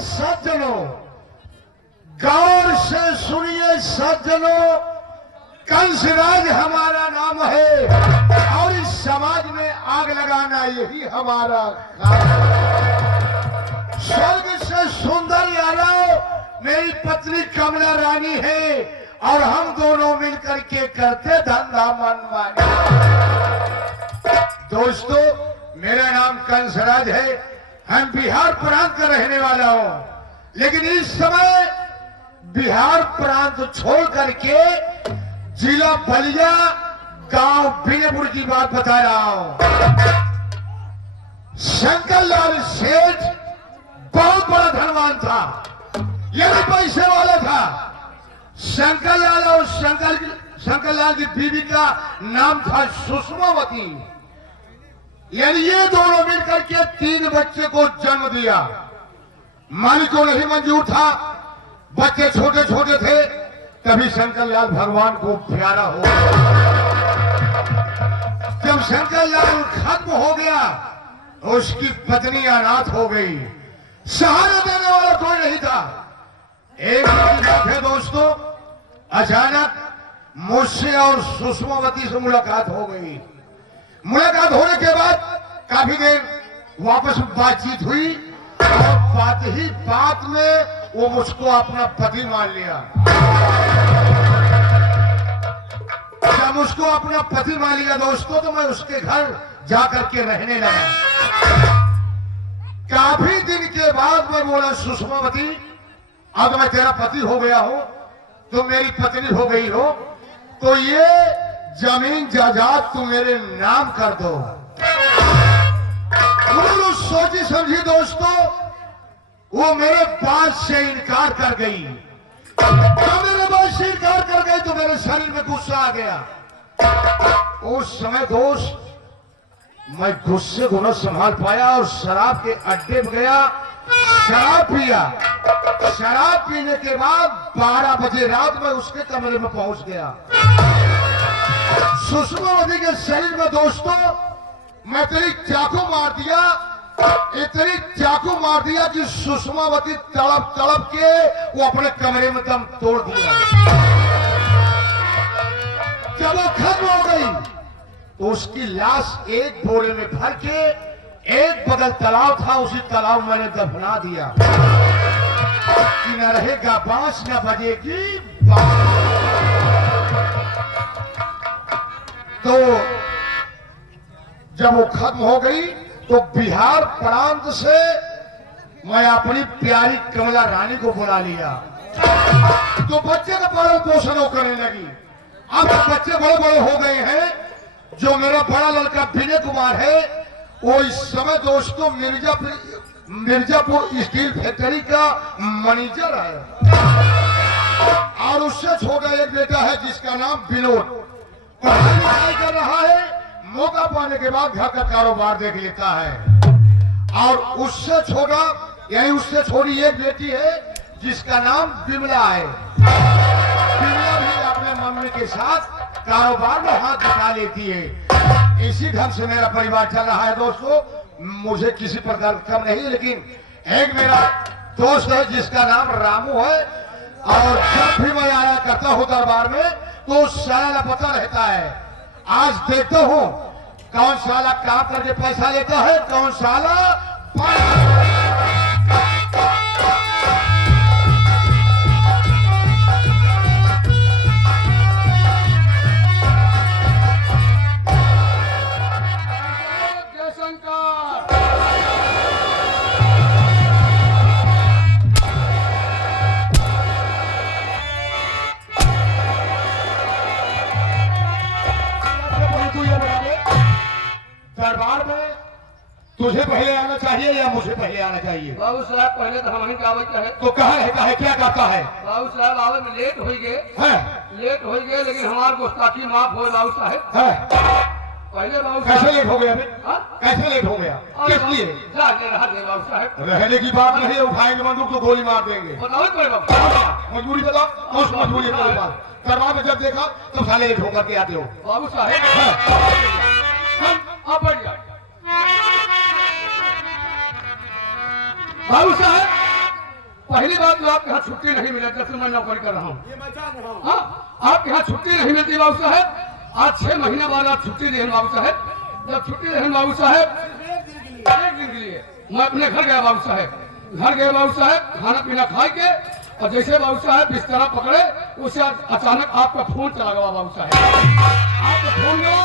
सज्जनों, गौर से सुनिए सज्जनों, कंसराज हमारा नाम है और इस समाज में आग लगाना यही हमारा काम है। स्वर्ग से सुंदर यादव मेरी पत्नी कमला रानी है और हम दोनों मिलकर के करते धंधा मनमानी। दोस्तों, मेरा नाम कंसराज है, हम बिहार प्रांत का रहने वाला हूं, लेकिन इस समय बिहार प्रांत छोड़ करके जिला बलिया गांव बीनेपुर की बात बता रहा हूं। शंकर लाल सेठ बहुत बड़ा धनवान था, ये भी पैसे वाला था। शंकर लाल और शंकर लाल की बीवी का नाम था सुषमावती, यानी ये दोनों मिलकर के 3 बच्चे को जन्म दिया। मालिक को नहीं मंजूर था, बच्चे छोटे छोटे थे, तभी शंकर लाल भगवान को प्यारा हो गया। जब शंकर लाल खत्म हो गया, उसकी पत्नी अनाथ हो गई, सहारा देने वाला कोई नहीं था। एक बात है दोस्तों, अचानक मुझसे और सुषमावती से मुलाकात हो गई। मुलाकात होने के बाद काफी देर वापस बातचीत हुई और बात ही बात में वो मुझको अपना पति मान लिया। जब मुझको अपना पति मान लिया दोस्तों, तो मैं उसके घर जाकर के रहने लगा। काफी दिन के बाद मैं बोला, सुषमावती, अब मैं तेरा पति हो गया हूं, तो मेरी पत्नी हो गई हो, तो ये जमीन जायदाद तू मेरे नाम कर दो। उन्होंने सोची समझी दोस्तों, वो मेरे बात से इनकार कर गई। जब मेरे बात से इनकार कर गई तो मेरे शरीर में गुस्सा आ गया। उस समय दोस्त मैं गुस्से को न संभाल पाया और शराब के अड्डे में गया, शराब पिया। शराब पीने के बाद 12 बजे रात में उसके कमरे में पहुंच गया। सुषमावती के शरीर में दोस्तों मैं इतनी चाकू मार दिया, इतनी चाकू मार दिया कि सुषमावती तड़प तड़प के वो अपने कमरे में दम तोड़ दिया। जब वो खत्म हो गई तो उसकी लाश एक बोरे में भर के, एक बगल तालाब था, उसी तालाब में मैंने दफना दिया कि न रहेगा बांस न बजेगी बांस। तो जब वो खत्म हो गई तो बिहार प्रांत से मैं अपनी प्यारी कमला रानी को बुला लिया। तो बच्चे का पालन पोषण करने लगी। अब बच्चे बड़े बड़े हो गए हैं। जो मेरा बड़ा लड़का विनय कुमार है, वो इस समय दोस्तों मिर्जापुर स्टील फैक्ट्री का मैनेजर है। और उससे छोटा एक बेटा है जिसका नाम विनोद, पढ़ाई लिखाई कर रहा है, मौका पाने के बाद घर का कारोबार देख लेता है। और उससे छोटा, यानी उससे छोटी एक बेटी है जिसका नाम विमला है। विमला भी अपने मम्मी के साथ कारोबार में हाथ बटा लेती है। इसी ढंग से मेरा परिवार चल रहा है दोस्तों। मुझे किसी प्रकार कम नहीं, लेकिन एक मेरा दोस्त है जिसका नाम रामू है, और जब भी मैं आया करता हूँ दरबार में तो साला लापता रहता है। आज देखता हूँ कौन साला काम करके पैसा लेता है, कौन साला दरबार में तुझे पहले आना चाहिए या मुझे पहले आना चाहिए? बाबू साहब पहले तो हमारे आवे क्या है? तो कहा है क्या करता है? बाबू साहब आवे में लेट हो गए, लेट हो गए, लेकिन हमारे गुस्ताखी माफ हो बाबू साहब। पहले बाबू कैसे लेट हो गया? कैसे लेट हो गया? किस लिए? बाबू साहब रहने की बात नहीं है, उठाएंगे बंदूक तो गोली मार देंगे। मजबूरी बताओ, उस मजबूरी के पास दरबार में जब देखा तो साले लेट होकर के आते हो। बाबू साहब आप बढ़ जाए। बाबू साहब पहली बात तो आपके यहाँ छुट्टी नहीं मिले, जब से मैं नौकरी कर रहा हूँ। हाँ, आपके यहाँ छुट्टी नहीं मिलती बाबू साहब। आज 6 महीने बाद आप छुट्टी दे बाबू साहब। जब छुट्टी दे बाबू साहब, 1 दिन के लिए मैं अपने घर गया बाबू साहब। घर गए बाबू साहब, खाना पीना खा के, और जैसे बाबू साहब बिस्तरा पकड़े, उससे अचानक आपका फोन चला गया बाबू साहब। आपका फोन गया,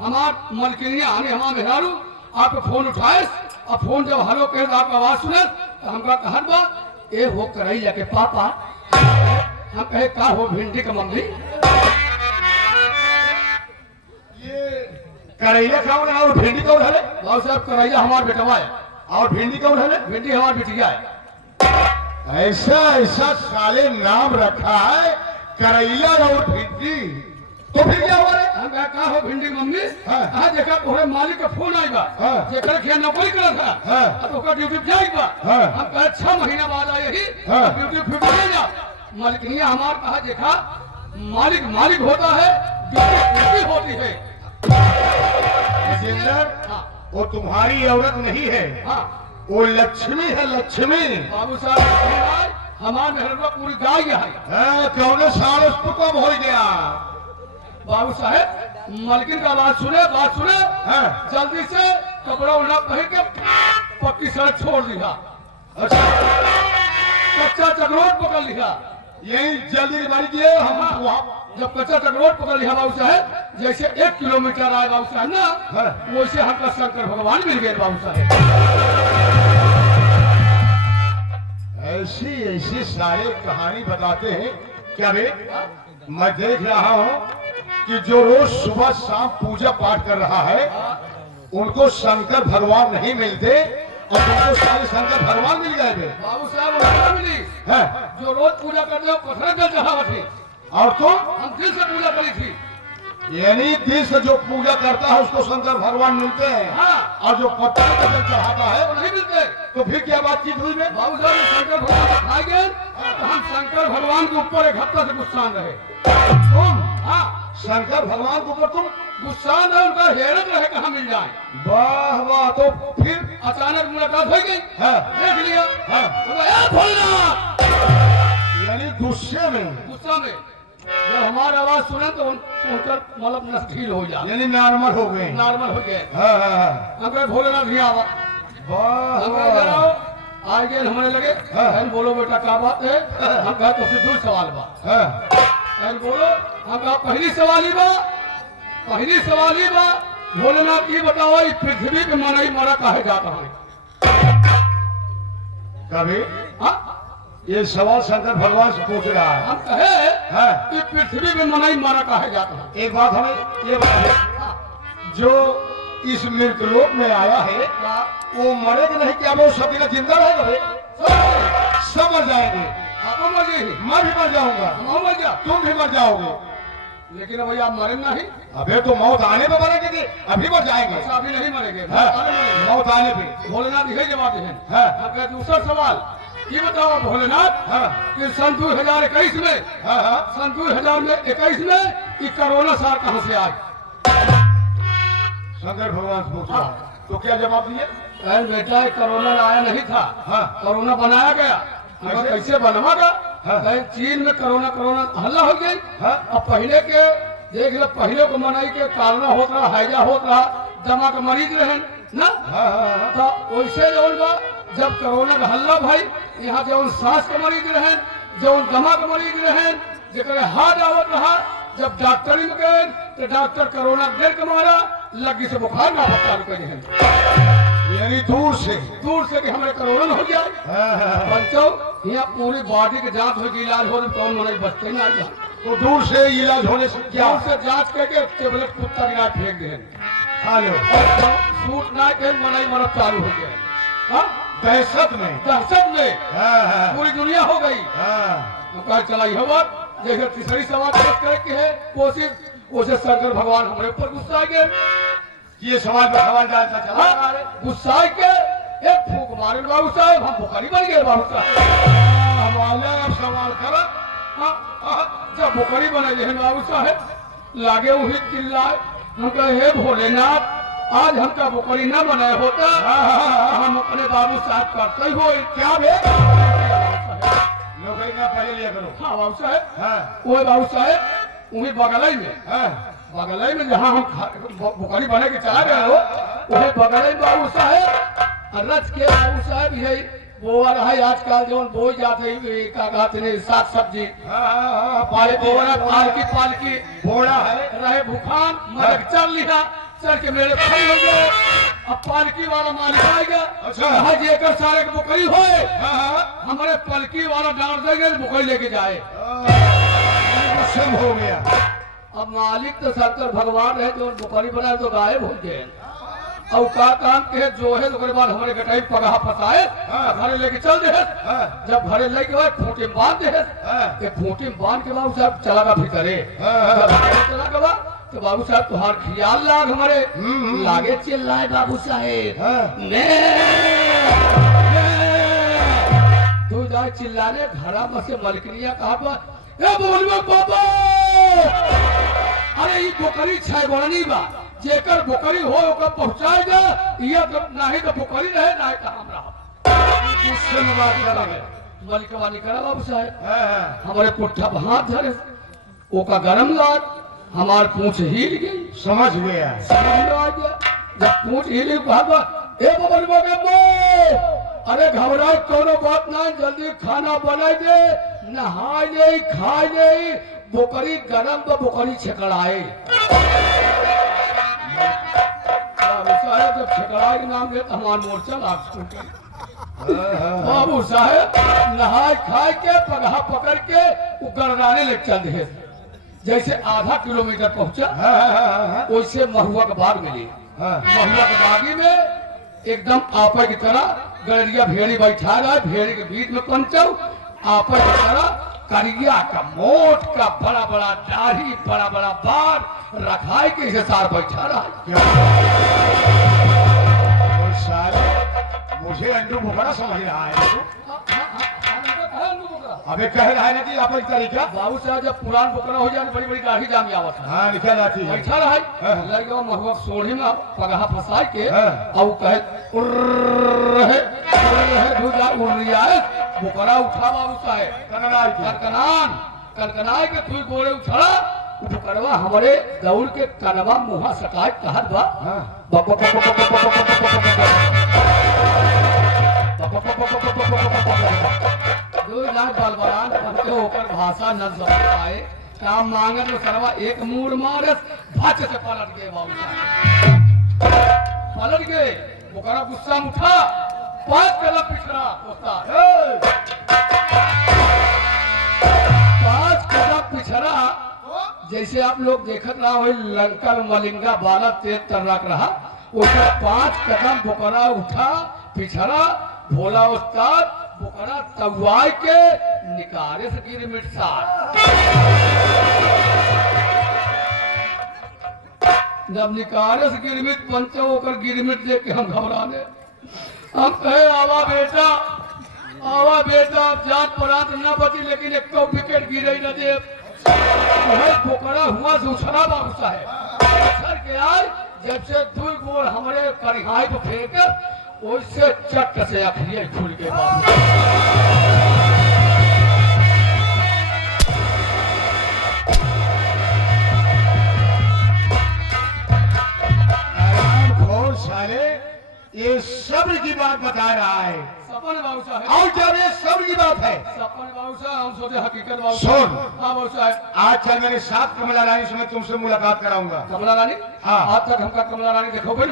हमार मलकिनिया आने हमार मेहरारू आपका फोन उठाए, और फोन जब हेलो कहे तो आपका आवाज सुने तो हमका कहत बा ए हो करैया के पापा। हम कहे का हो भिंडी का मम्मी। ये करैया कौन है और भिंडी कौन है? बाबू साहब करैया हमार बेटवा है और भिंडी कौन है? भिंडी हमार बिटिया है। ऐसा ऐसा साले नाम रखा है, करैला और भिंडी। तो फिर क्या हुआ रे? हम कहा हो भिंडी मम्मी। हाँ। हाँ, देखा तोहरे मालिक का फोन आई बा। हाँ। जेकर खिया नौकरी करत था। हाँ। तो ओकर ड्यूटी जाई बा। हाँ। हम कहा 6 महीना बाद आई ही। हाँ। ड्यूटी फिर नहीं जा। मालिकनिया हमार कहा देखा मालिक मालिक होता है, ड्यूटी होती है। जिंदर, हाँ। वो तुम्हारी औरत नहीं है, हाँ। वो लक्ष्मी है, लक्ष्मी। बाबू साहब हमार मेहरबा पूरी गाय है। कौन साल उसको कम हो गया? बाबू साहब मालकिन का बात सुने हाँ। जल्दी से कपड़ा उड़ा पहन के पक्की सड़क छोड़ दिया। अच्छा, कच्चा चकरोट पकड़ लिया। यही जल्दी बारी किए हम वहाँ। जब कच्चा चकरोट पकड़ लिया बाबू साहब, जैसे 1 किलोमीटर आए बाबू साहब ना, हाँ। वैसे हमका शंकर भगवान मिल गए बाबू साहब। ऐसी ऐसी सारे कहानी बताते हैं क्या बे? मैं देख रहा हूँ कि जो रोज सुबह शाम पूजा पाठ कर रहा है, उनको शंकर भगवान नहीं मिलते, और तुमको सारे शंकर भगवान मिल गए बे। बाबू साहब उनको मिली है? जो रोज पूजा करते हो पत्थर जल चढ़ावा थी। और तो हम दिल से पूजा करी थी। यानी दिल से जो पूजा करता है उसको शंकर भगवान मिलते हैं, हाँ। और जो पत्थर पे जल चढ़ाता है वो नहीं मिलते। तो फिर क्या बातचीत हुई बे? बाबू साहब शंकर भगवान खाए गए तो हम शंकर भगवान के ऊपर एक हफ्ता से गुस्सान रहे। तुम हाँ, शंकर भगवान के ऊपर तुम गुस्सान है, उनका हैरत रहे कहाँ मिल जाए। वाह वाह। तो फिर अचानक मुलाकात हो गई, हाँ। देख लिया। हाँ। तो ए भोलेनाथ, यानी गुस्से में, गुस्सा में जब हमारी आवाज सुने तो उनका मतलब नस ढील हो जाए, यानी नॉर्मल हो गए। नॉर्मल हो गए। हाँ हाँ हाँ। हम कहे भोलेनाथ भी आवा। वाह हम वाह। कहे जरा आ गए हमारे लगे। हाँ। बहन बोलो बेटा क्या बात है? हम कहे तो सिद्धू सवाल बा। हाँ। बहन बोलो। हम कहा पहली सवाल ही बा भोलेनाथ ये बताओ इस पृथ्वी पे मना ही मरा काहे जाता है? कभी हाँ? ये सवाल शंकर भगवान से पूछ रहा है। हम कहे हाँ। कि पृथ्वी पे मना ही मरा काहे जाता है? एक बात हमें ये बताइए, हाँ। जो इस मृतलोक में आया है हाँ। वो मरेगा नहीं, क्या वो सब दिन जिंदा रहेगा बे? सब मर जाएंगे। आप मर गए, मैं भी मर जाऊंगा, हम मर गया, तुम भी मर जाओगे। लेकिन भैया आप मरे नहीं। अबे तो मौत आने पे मरेंगे कि अभी मर जाएंगे? अच्छा अभी नहीं मरेंगे। हाँ, अरे मरेंगे। मौत आने पे। भोलेनाथ यही जवाब है। हाँ। हम कहे दूसरा सवाल ये बताओ भोलेनाथ हाँ। कि सन 2021 में हाँ हाँ। सन 2021 में ये कोरोना साल कहाँ से आए? शंकर भगवान से पूछ रहा हाँ। है। तो क्या जवाब दिए? अरे बेटा ये कोरोना आया नहीं था। हाँ। कोरोना बनाया गया। हम कहा, कैसे बनवागा? हाँ। कहे चीन में कोरोना हल्ला हो गई। हाँ। अब पहले के देख लो, पहले को मनाई के कालना होत रहा, हैजा होत रहा, दमा के मरीज रहे ना। हाँ हाँ हाँ। तो वैसे जौन बा जब कोरोना का हल्ला भाई, यहाँ जौन सांस के मरीज रहे, जौन दमा के मरीज रहे, जेकरे हार्ट आवत रहा, जब डॉक्टरी में गए तो डॉक्टर कोरोना देर के मारा लगी से बुखार ना चालू कर रहे। यानी दूर से। दूर से कि हमारे कोरोना हो गया। हाँ हाँ हाँ। पंचो यहाँ पूरी बॉडी के जांच हो, इलाज हो, कौन मरीज बचते ना आएगा। तो दूर से इलाज होने से क्या? दूर से जांच करके टेबलेट कुत्ता गिरा फेंक दे। हेलो, सूट ना के मनाई मरद चालू हो गया। हाँ? दहशत में। दहशत में हाँ हाँ पूरी दुनिया हो गई। हाँ। तो कहा चला यह बात जैसे तीसरी सवाल करके है कोशिश, उसे शंकर भगवान हमारे ऊपर गुस्सा गए। ये सवाल पर सवाल डालता चला आ रहे। गुस्सा के एक फूक मारे बाबू साहब, हम बुखारी बन गए बाबू साहब। हमारे अब सवाल करा। जब बुखारी बने जहन बाबू साहब लागे वही चिल्लाए। हम कहे हे भोलेनाथ आज हमका बुखारी न बनाए होता, हम अपने बाबू साहब करते हो क्या बे? नौकरी का पहले लिया करो। हाँ बाबू साहेब, हाँ वो बाबू साहेब वही बगलई में, हाँ बगलई में जहाँ हम बुखारी बने के चला गए हो, वही बगलई में बाबू साहेब रच के बाबू साहेब यही वो रहा आजकल जो बोई जाते का कहते नहीं साग सब्जी पाले बोरा पालकी पालकी बोड़ा है। रहे भूखान मरक चल लिया चल के मेरे फल हो गए। अब पालकी वाला मालिक आ गया। अच्छा। कहा जी एक सारे के बुकरी होए हाँ हमारे पलकी वाला डांट देंगे बुकरी लेके जाए। सब हो गया। अब मालिक तो सबकर भगवान है जो बुकरी बनाए तो गायब हो गए। अब का काम के जो है तो बाद हमारे गटाई पगहा फसाए घरे लेके चल दे। जब घरे लेके गए खूंटी में बांध दे। खूंटी में बांध के बाबू साहब चला गया भीतरे। चला गया तो बाबू साहब तुहार ख्याल लाग हमारे लागे चिल्लाए बाबू साहेब ने तू जाए चिल्लाने घरा में से मलकनिया कहा बोलबो बाबा अरे ये बोकरी छह गोरनी बा जेकर बोकरी हो ओकर पहुंचाए जा ये तो नहीं तो बोकरी रहे ना तो हमरा गुस्से में बात करेंगे मलिकवा निकला बाबू साहेब हमारे पुट्ठा हाथ धरे ओका गरम लाग हमार पूंछ हिल गई। समझ गया। समझ में आ गया जब पूंछ हिली कहा ए बबलवा के मो अरे घबराए कोनो बात ना जल्दी खाना बनाए दे नहाए ले खाए ले बोकरी गरम तो बोकरी छकड़ाए। जब छकड़ाए के नाम ले हमार मोर्चा लाग बाबू साहेब नहाए खाए के पगहा पकड़ के वो गड़राने लग चल दे। जैसे आधा किलोमीटर पहुंचा वैसे महुआ के बाग मिली। महुआ के बागी में एकदम आपे की तरह गड़रिया भेड़ी बैठा रहा भेड़ी के बीच में पंचव आपे की तरह करिया का मोट का बड़ा बड़ा दाढ़ी बड़ा बड़ा बार रखाई के हिसाब बैठा रहा। मुझे अंडू बुखारा समझ रहा है। अबे कह रहा है ना कि आप एक तरीका बाबू साहब जब पुरान बोकरा हो जाए बड़ी बड़ी दाढ़ी जामी आवत है। हाँ निकल आती है। बैठा रहा लगे महुआ सोढ़ी में पगहा फंसा के और कहे रहे दूजा उड़ रिया है बोकरा उठा बाबू साहेब कनकनाए के तू गोड़े उठा बोकरवा हमारे दौड़ के कनवा मुहा सटाए कहत बा बलबरान करके होकर भाषा न समझ पाए काम मांगत में सरवा एक मूड मारस भाच से पलट गए बाबू पलट गए बोकरा गुस्सा में उठा 5 कदम पिछड़ा उस्ताद 5 कदम पिछड़ा जैसे आप लोग देखत रहा वही लंका में मलिंगा बाला तेज तर्राक रहा उसका 5 कदम बोकरा उठा पिछड़ा भोला उस्ताद बोकरा तगवाई के निकारे से गिरमिट साथ जब निकारे से गिरमिट बनते होकर गिरमिट देख के हम घबराने हम कहे आवा बेटा जात परात न बची लेकिन एक तो विकेट गिरे न दे बोकरा हुआ से उछला बाबू साहेब उछल के आए जब से 2 गोल हमारे करिहाई पे फेंक उससे चट से अखिए खुल के बाबू साले ये सब्र की बात बता रहा है। सपन बाबू साहब और जब ये सब्र की बात है सपन बाबू साहब हम सोचे हकीकत बाबू सुन। हाँ बाबू साहब आज चल मेरे साथ कमला रानी से मैं तुमसे मुलाकात कराऊंगा। कमला रानी हाँ। आज तक हमका कमला रानी देखो भाई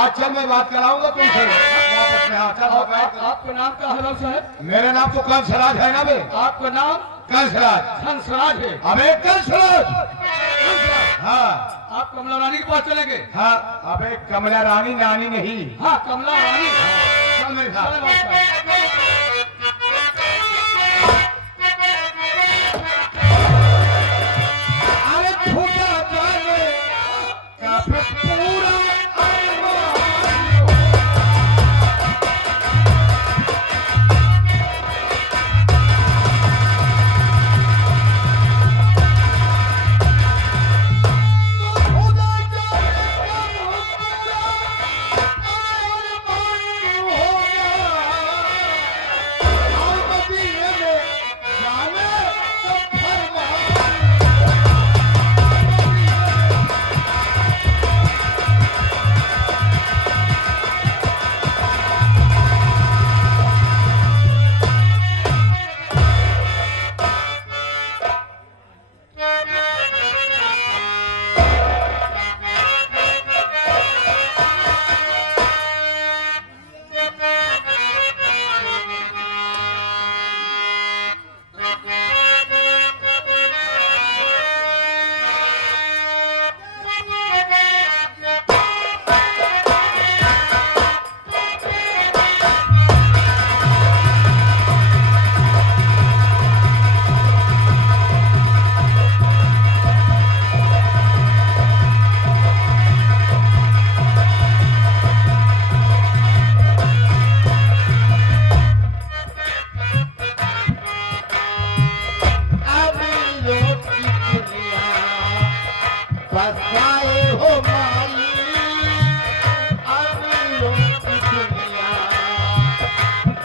आज चल मैं बात कराऊंगा तुमसे वापस में। हाँ, चल आपका नाम क्या है बाबू साहब? मेरा नाम तो कंसराज है ना बे। आपका नाम कंसराज हंसराज है। अबे कंसराज। हाँ आप कमला रानी के पास चलेंगे? हाँ अबे कमला रानी नानी नहीं। हाँ कमला रानी चल मेरे साथ। चले बाबू साहब। अरे फूटा जाने काफी पूरा बसाए हो माई अमीरों की दुनिया,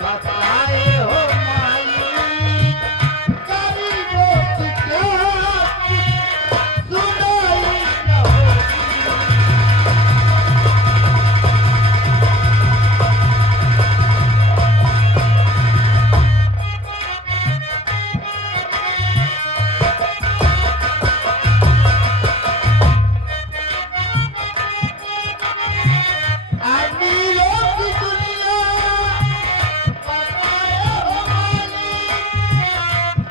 बसाए हो माई गरीबों की क्या सुनाई न होगी। अमीरों की दुनिया, बसाए हो माई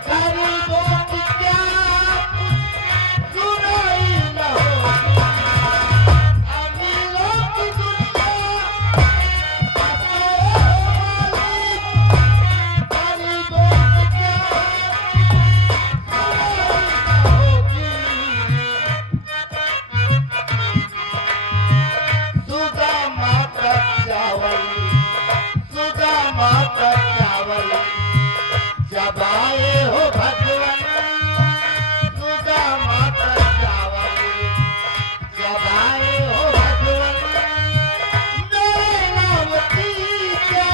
गरीबों की क्या सुनाई न होगी। अमीरों की दुनिया, बसाए हो माई गरीबों की क्या सुधा माता चावल, सुधा माता चावल चबाए हो भगवान, सुधा माता चावल चबाए हो भगवान, नैनावती क्या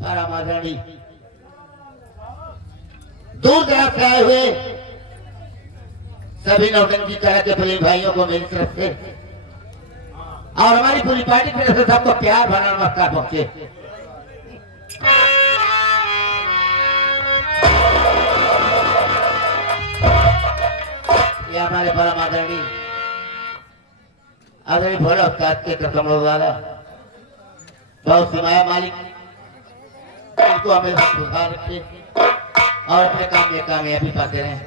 परमादरणी दूर दराज से आए हुए सभी नौटंकी कला के प्रेमी भाइयों को मेरी तरफ से और हमारी पूरी पार्टी की तरफ से सबको प्यार भरा नमस्कार पहुंचे। ये हमारे परम आदरणीय आदरणीय भोला उस्ताद के कमरों वाला बहुत सिमाया मालिक, इनको हमेशा सुधार रखे और अपने काम में कामयाबी पाते रहें।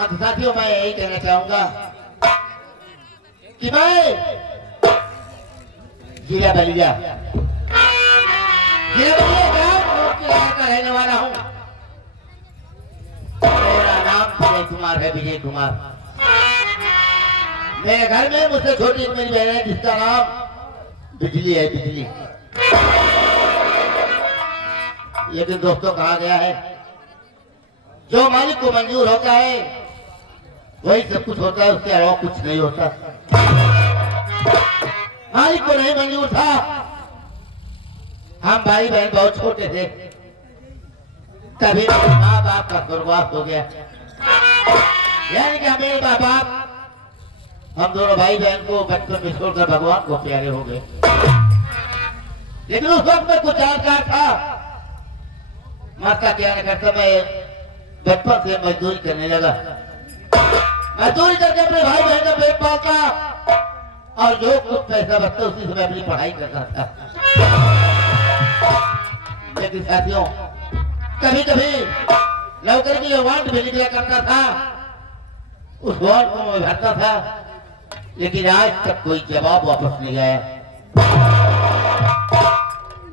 अब साथियों मैं यही कहना चाहूंगा कि मैं जिला बलिया गांव का रहने वाला हूँ। मेरा नाम विजय कुमार है, विजय कुमार। मेरे घर में मुझसे छोटी मेरी बहन है जिसका नाम बिजली है, बिजली। लेकिन दोस्तों कहा गया है जो मालिक को मंजूर होता है वही सब कुछ होता है, उसके अलावा कुछ नहीं होता। मालिक को नहीं मंजूर था, हम भाई बहन बहुत छोटे थे, तभी माँ बाप का स्वर्गवास हो गया। यानी कि मेरे माँ बाप हम दोनों भाई बहन को बचपन में छोड़कर भगवान को प्यारे हो गए। लेकिन उस वक्त में कुछ जानकार था, माता क्या करता, मैं बचपन से मजदूरी करने लगा। मजदूरी करके अपने भाई बहन का पेट पालता और जो कुछ पैसा बचता उसी से मैं अपनी पढ़ाई करता था। लेकिन साथियों कभी कभी नौकरी की वांट भी निकला करता था, उस वांट को मैं भरता था, लेकिन आज तक कोई जवाब वापस नहीं आया।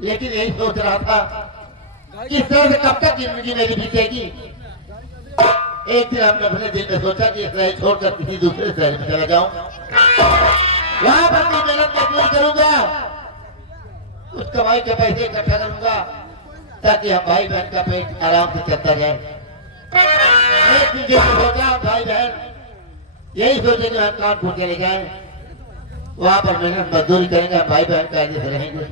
लेकिन यही सोच रहा था कि इस तरह से कब तक जिंदगी मेरी बीतेगी। एक दिन हमने अपने दिल में सोचा कि इस शहर छोड़कर किसी दूसरे शहर में चला जाऊं, वहां पर भी मेहनत मजदूरी करूंगा, उस कमाई के पैसे इकट्ठा करूंगा ताकि हम भाई बहन का पेट आराम से चलता जाए। एक दिन सोचा भाई बहन यही सोचे कि हम कानपुर चले जाएं, वहां पर मेहनत मजदूरी करेंगे, भाई बहन का ऐसे रहेंगे।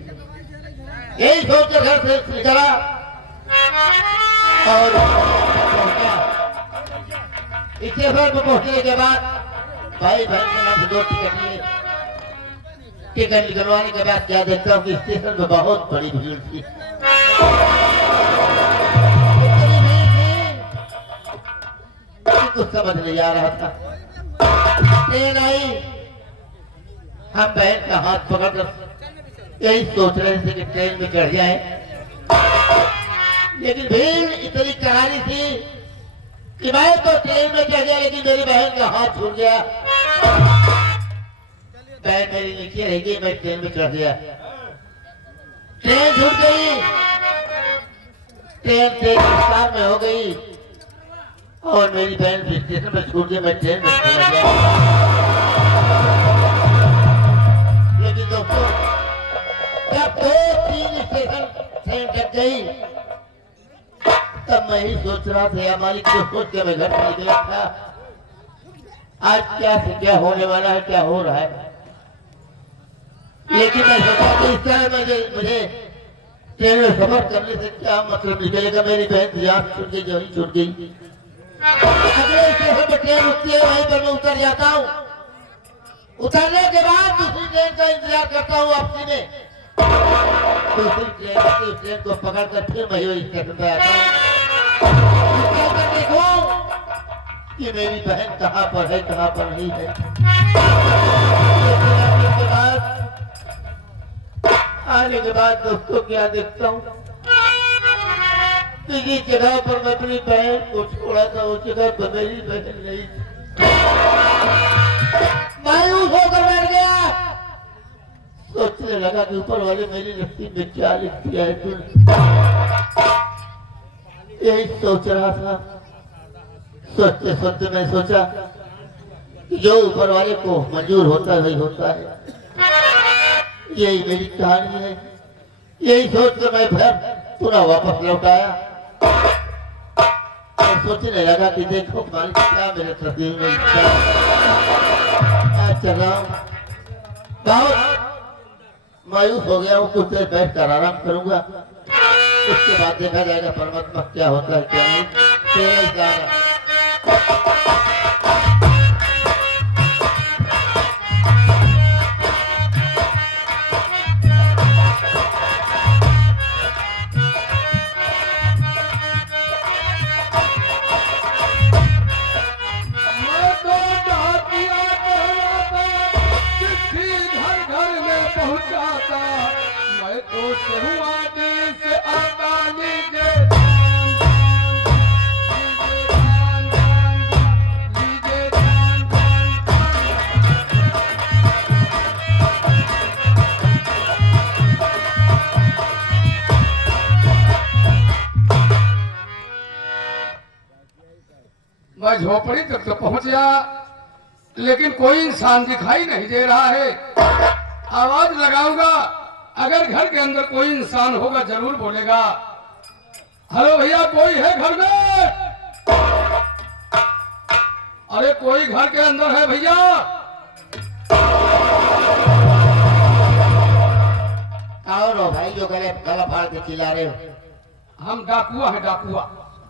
यही सोचकर घर से निकला और स्टेशन पर पहुंचने के बाद भाई बहन के नाम से 2 टिकट लिए। टिकट निकलवाने के बाद क्या देखता हूँ कि स्टेशन में बहुत बड़ी भीड़ थी। कुछ समझ नहीं आ रहा था। ट्रेन आई, हम बहन का हाथ पकड़कर यही सोच रहे थे कि ट्रेन में चढ़ जाए, लेकिन भीड़ इतनी करारी थी कि मैं तो ट्रेन में चढ़ गया, लेकिन मेरी बहन का हाथ छूट गया। बहन मेरी नीचे रह गई, मैं ट्रेन में चढ़ गया, ट्रेन छूट गई, ट्रेन विस्तार में हो गई और मेरी बहन स्टेशन में छूट गई, मैं ट्रेन में चला गया। लेकिन दोस्तों, जब 2-3 स्टेशन ट्रेन तक गई, तब मैं ही सोच रहा था, हमारी जो सोच के मैं घर से निकला था, आज क्या से क्या होने वाला है, क्या हो रहा है। लेकिन मैं सोचा कि इस तरह मुझे ट्रेन में सफर करने से क्या मतलब निकलेगा। मेरी बहन याद छूट गई, जो ही छूट गई। अगले स्टेशन पर ट्रेन रुकती है, वहीं पर मैं उतर जाता हूँ। उतरने के बाद दूसरी ट्रेन का इंतजार करता हूँ वापसी में। दूसरी ट्रेन को पकड़कर फिर मैं वही स्टेशन पर आता हूँ। देखो कि मेरी बहन कहाँ पर है, कहाँ पर नहीं है। आने के बाद दोस्तों क्या देखता हूँ, किसी जगह पर मैं अपनी बहन को छोड़ा था, उस जगह पर मेरी बहन नहीं थी। मायूस होकर बैठ गया, सोचने लगा कि ऊपर वाले मेरी नसीब में क्या लिख दिया है तूने। यही सोच रहा था, सोचते सोचते मैं सोचा कि जो ऊपर वाले को मंजूर होता है वही होता है। यही मेरी कहानी है। यही सोचकर मैं फिर पूरा वापस लौट आया और सोचने लगा कि देखो मालिक क्या मेरे तस्वीर में चल रहा हूँ। बहुत मायूस हो गया हूँ, कुछ देर बैठ कर आराम करूंगा, उसके बाद देखा जाएगा परमात्मा क्या होता है क्या नहीं। तेरा ही जाना। मैं झोपड़ी तक तो पहुंच गया, लेकिन कोई इंसान दिखाई नहीं दे रहा है। आवाज लगाऊंगा, अगर घर के अंदर कोई इंसान होगा जरूर बोलेगा, हेलो भैया कोई है घर में? अरे कोई घर के अंदर है भैया? और हो भाई जो गला फाड़ के चिल्ला रहे हो? हम डाकुआ है, डाकुआ।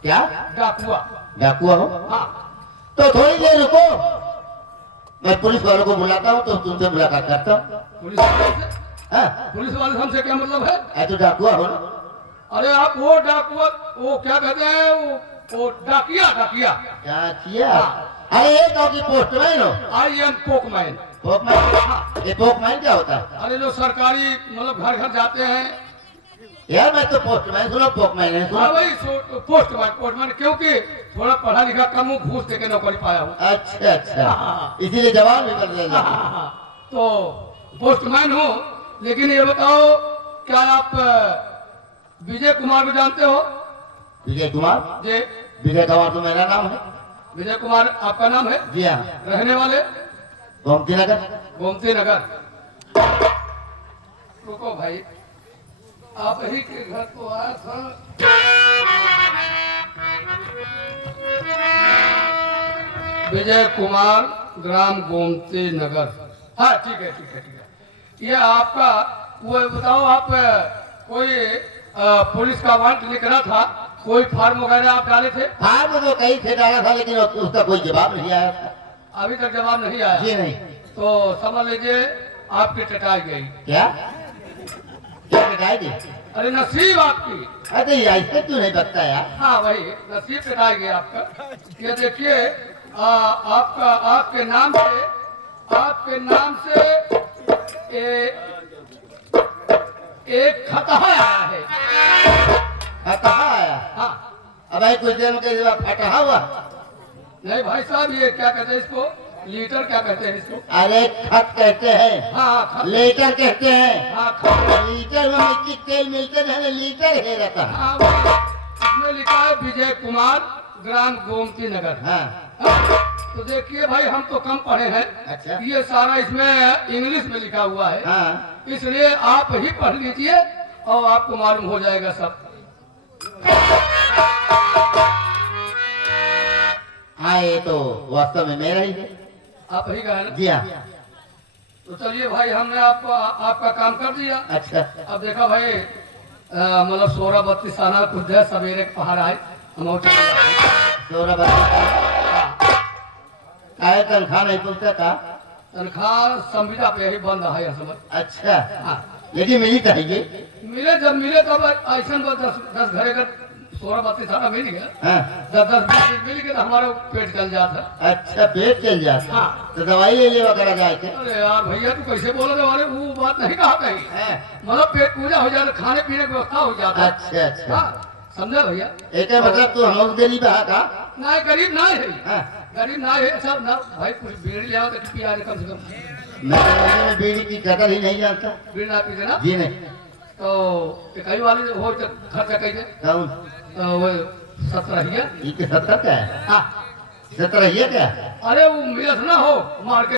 क्या डाकुआ? डाकुआ हो? हाँ। तो थोड़ी देर रुको, मैं पुलिस वालों को बुलाता हूँ, तो तुमसे मुलाकात करता हूँ। पुलिस वाले से? हाँ? पुलिस वाले हमसे क्या मतलब है? ऐ तो डाकुआ हो ना? अरे आप वो डाकुआ, वो क्या कहते हैं, वो डाकिया, डाकिया। क्या किया? अरे ये गाँव की पोस्टमैन हो? I am pokeman. पोकमैन? ये पोकमैन क्या होता है? अरे जो सरकारी मतलब घर घर जाते हैं यार मैं तो पोस्टमैन सुनो, पोकमैन है सुनो। हाँ भाई, पोस्टमैन, पोस्टमैन क्योंकि थोड़ा पढ़ा लिखा कम हूँ, घूस दे के नौकरी पाया हूँ। अच्छा अच्छा, इसीलिए जवाब भी कर देगा। तो पोस्टमैन हूँ, लेकिन ये बताओ क्या आप विजय कुमार को जानते हो? विजय कुमार? जी। विजय कुमार तो मेरा नाम है। विजय कुमार आपका नाम है? जी हाँ। रहने वाले? गोमती नगर। गोमती नगर। रुको भाई, आप ही के घर तो आया था। विजय कुमार, ग्राम गोमती नगर। हाँ ठीक है, ठीक है, ठीक है। ये आपका वो बताओ, आप कोई पुलिस का वारंट लिखना था, कोई फॉर्म वगैरह आप डाले थे? फार्म तो कहीं से डाला था, लेकिन उसका कोई जवाब नहीं आया। अभी तक जवाब नहीं आया? जी नहीं। तो समझ लीजिए आपकी टटाई गई। क्या क्या बताई दी? अरे नसीब आपकी। अरे ऐसे क्यों नहीं बचता यार? हाँ वही नसीब पिटाई गया आपका। ये देखिए आपका आपके नाम से एक खता आया है। कहाँ आया? हाँ अब भाई कुछ देर में कहीं फटा हुआ। नहीं भाई साहब, ये क्या कहते हैं इसको, लीटर क्या कहते हैं इसको? अरे खत कहते हैं, हाँ खत। लीटर कहते हैं। हाँ खत। लीटर में मिट्टी तेल मिलते हैं, लीटर है रहता है। हाँ इसमें लिखा है विजय कुमार, ग्राम गोमती नगर। हाँ तो देखिए भाई, हम तो कम पढ़े हैं। अच्छा। ये सारा इसमें इंग्लिश में लिखा हुआ है, हाँ इसलिए आप ही पढ़ लीजिए और आपको मालूम हो जाएगा सब। हाँ, ये तो वास्तव में मेरा ही है। आप ही का है ना? जी हाँ। तो चलिए भाई, हमने आपका काम कर दिया। अच्छा, अब देखा भाई, मतलब 16-32 आना कुछ है, सवेरे के पहाड़ आए हम और चले जाते। 16 आए तनख्वाह नहीं पूछता था। तनख्वाह संविदा पे ही बंद है समझ। अच्छा, हाँ लेकिन मिली चाहिए। मिले, जब मिले तब ऐसा 10 घरे का 16-32 आना मिल गया। हाँ 10 मिल गया तो हमारा पेट चल जाता। अच्छा, पेट चल जाता। हाँ। तो दवाई ले लेवा करा जाए थे। अरे यार भैया, तू कैसे बोला हमारे, वो बात नहीं कहा कहीं। हाँ। मतलब पेट पूजा हो जाता, खाने पीने की व्यवस्था हो जाता। अच्छा अच्छा, हाँ समझा भैया? एक मतलब तू हम लोग गरीब है का? ना गरीब ना है, हाँ। गरीब ना है सब ना। भाई कुछ बीड़ी ले आओ तो पिया कम से कम। मैं बीड़ी की कदर ही नहीं जानता। बीड़ी ना पीते ना जी नहीं। तो कई वाले हो तो खर्चा कैसे? कौन? तो वो 17 ही है। ये 70 का है? हाँ 17 ही है क्या? अरे वो मिलत ना हो मार्केट